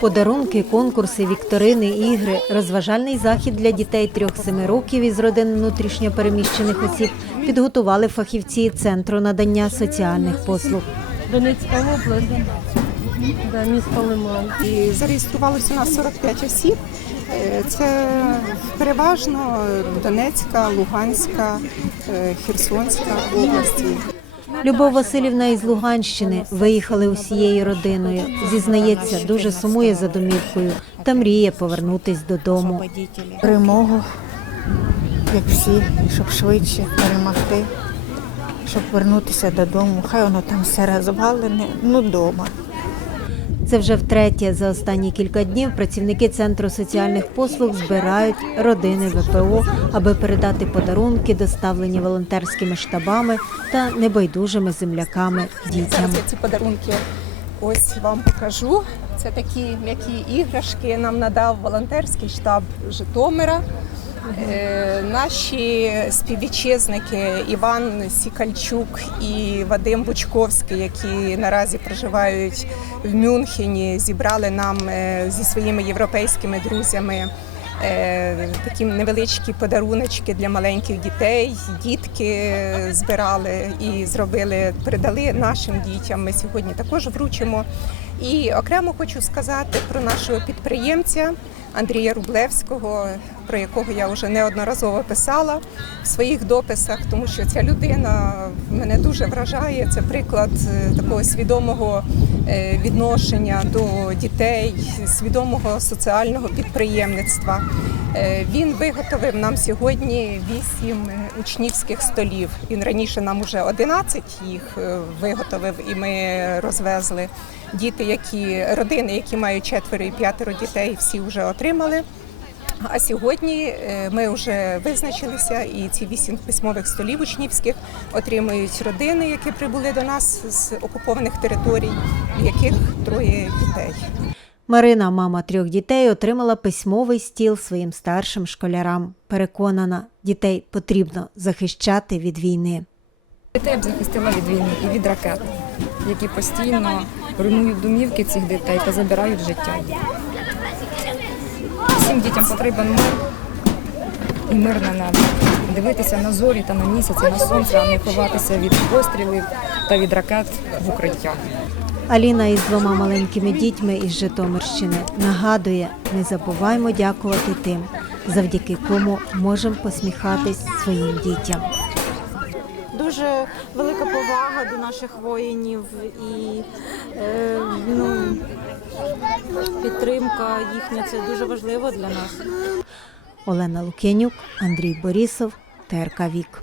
Подарунки, конкурси, вікторини, ігри, розважальний захід для дітей 3-7 років із родин внутрішньопереміщених осіб підготували фахівці Центру надання соціальних послуг. Донецька область, да, місто Лиман. І зареєструвалося у нас 45 осіб. Е, Це переважно Донецька, Луганська, е, Херсонська області. Любов Васильівна із Луганщини виїхали усією родиною. Зізнається, дуже сумує за домівкою та мріє повернутись додому. перемогу, як всі, щоб швидше перемогти, щоб вернутися додому. Хай воно там все розвалене, ну вдома. Це вже втретє за останні кілька днів працівники центру соціальних послуг збирають родини ВПО, аби передати подарунки, доставлені волонтерськими штабами та небайдужими земляками дітям. Ці подарунки ось вам покажу. Це такі м'які іграшки нам надав волонтерський штаб Житомира. Е, Наші співвітчизники Іван Сікальчук і Вадим Бучковський, які наразі проживають в Мюнхені, зібрали нам е, зі своїми європейськими друзями е, такі невеличкі подаруночки для маленьких дітей. Дітки збирали і зробили, передали нашим дітям. Ми сьогодні також вручимо. І окремо хочу сказати про нашого підприємця Андрія Рублевського, про якого я вже неодноразово писала в своїх дописах, тому що ця людина мене дуже вражає. Це приклад е, такого свідомого е, відношення до дітей, свідомого соціального підприємництва. Е, Він виготовив нам сьогодні вісім е, учнівських столів. Він раніше нам уже 11 їх е, виготовив і ми розвезли. Діти, які родини, які мають четверо і п'ятеро дітей, всі вже отримали. А сьогодні ми вже визначилися, і ці вісім письмових столів учнівських отримують родини, які прибули до нас з окупованих територій, в яких троє дітей. Марина, мама трьох дітей, отримала письмовий стіл своїм старшим школярам. Переконана, дітей потрібно захищати від війни. Дітей б захистила від війни і від ракет, які постійно руйнують домівки цих дітей та забирають життя. Всім дітям потрібен мир і мирне небо. Дивитися на зорі та на місяць, на сонце, а не ховатися від пострілів та від ракет в укриттях. Аліна із двома маленькими дітьми із Житомирщини нагадує, не забуваймо дякувати тим, завдяки кому можемо посміхатись своїм дітям. дуже велика повага до наших воїнів і е, ну, підтримка їхня це дуже важливо для нас. Олена Лук'янюк, Андрій Борісов, ТРК Вік.